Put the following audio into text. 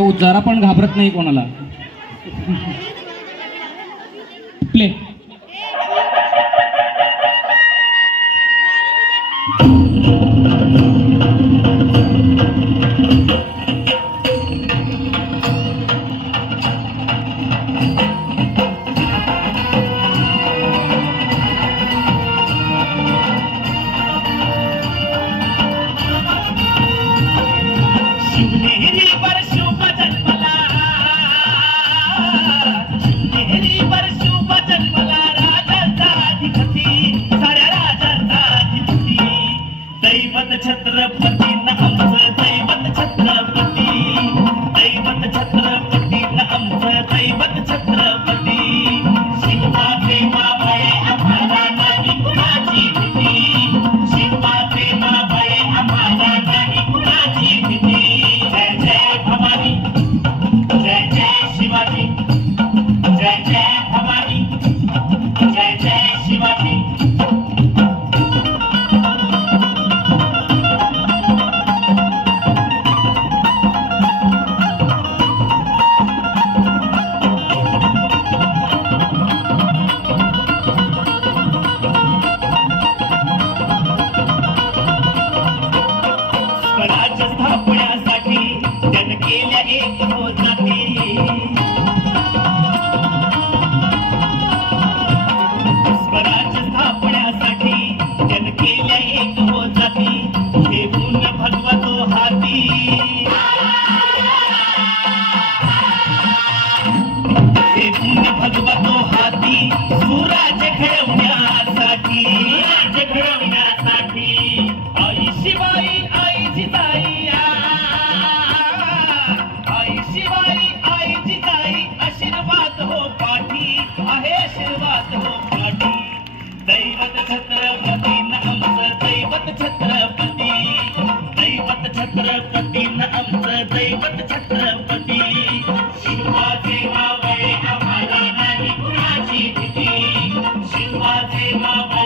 तो जरा पण घाबरत नाही कोणाला. प्ले. छत्रपती नामचं दैवत छत्रपती, दैवत छत्रपती नामचं दैवत छत्रपती. शिवाचे मावळे आम्हाला नाही कुणाची भीती, शिवाचे मावळे आम्हाला नाही कुणाची भीती. जय जय भवानी, जय जय शिवाजी, जय जय भवानी, जय जय शिवाजी. स्वराज्य स्थापण्यासाठी त्यानं केल्या एक जाती, स्वराज्य स्थापण्यासाठी त्यानं केल्या एक जाती. घेऊन भगवतो हाती, घेऊन भगवतो हाती सुराज्य घडवण्यासाठी, राज्य घडवण्यासाठी. आई शिवाई आई जिजाई, आई शिवाई आई जिजाई, आशीर्वाद हो पाठी आहे, आशीर्वाद हो पाठी. दैवत छत्रपती नामचं दैवत छत्रपती, दैवत छत्रपती नामचं दैवत छत्रपती. शिवाचे मावळे आम्हाला नाही कुणाची भीती, शिवाचे मावळे